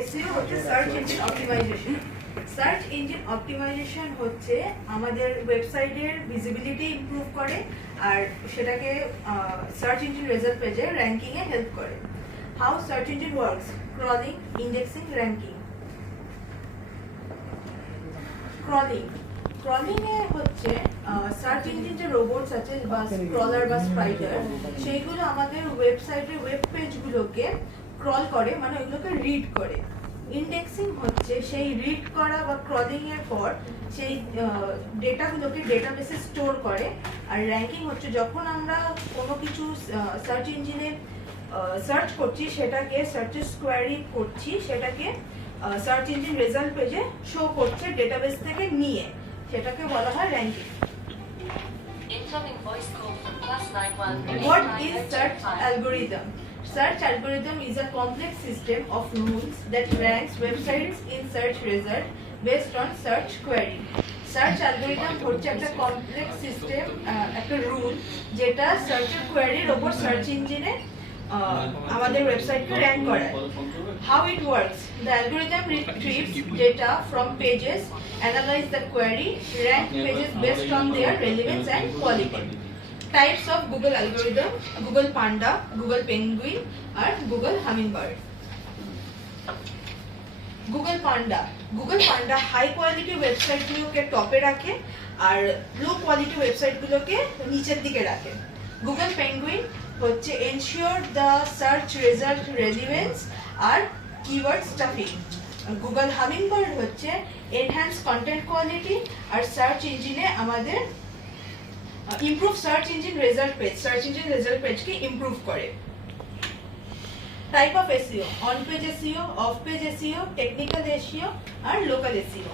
SEO হচ্ছে search engine optimization. Search engine optimization হচ্ছে আমাদের ওয়েবসাইটের ভিজিবিলিটি ইমপ্রুভ করে আর সেটাকে সার্চ ইঞ্জিন রেজাল্ট পেজে র্যাঙ্কিং এ হেল্প করে। How search engine works: crawling, indexing, ranking. Crawling এ হচ্ছে সার্চ ইঞ্জিন যে রোবটস আছে বা স্ক্রলার বা স্পাইডার, সেইগুলো আমাদের ওয়েবসাইটের ওয়েব পেজগুলোকে ক্রল করে, মানে ওগুলোকে রিড করে। ইন্ডেক্সিং হচ্ছে সেই রিড করা বা ক্রলিং এর পর সেই ডেটাগুলোকে ডেটাবেসে স্টোর করে। আর র্যাঙ্কিং হচ্ছে যখন আমরা কোনো কিছু সার্চ ইঞ্জিনে সার্চ করছি, সেটাকে সার্চেস কোয়ারি করছি, সেটাকে সার্চ ইঞ্জিন রেজাল্ট পেজে শো করছে ডেটাবেস থেকে নিয়ে, সেটাকে বলা হয় ranking. What is search algorithm? Search algorithm is a complex system of rules that ranks websites in search result based on search query. Search algorithm হচ্ছে একটা complex system, একটা রুল যেটা সার্চের কোয়ারির উপর সার্চ ইঞ্জিনে আমাদের ওয়েবসাইটকে র্যাঙ্ক করায়। How it works: the algorithm retrieves data from pages, analyze the query, rank pages based on their relevance and quality. Types of Google algorithm: Google Panda, Google Penguin, or Google Hummingbird. Google Panda high quality ওয়েবসাইটগুলোকে টপে রাখে আর low quality ওয়েবসাইটগুলোকে নিচের দিকে রাখে। Google Penguin হচ্ছে ensure the search result relevance আর keyword stuffing. Google Hummingbird হচ্ছে enhance content quality আর সার্চ ইঞ্জিনে আমাদের ইমপ্রুভ সার্চ ইঞ্জিন রেজাল্ট পেজকে ইমপ্রুভ করে। Type of SEO: on page SEO, off page SEO, technical SEO আর local SEO.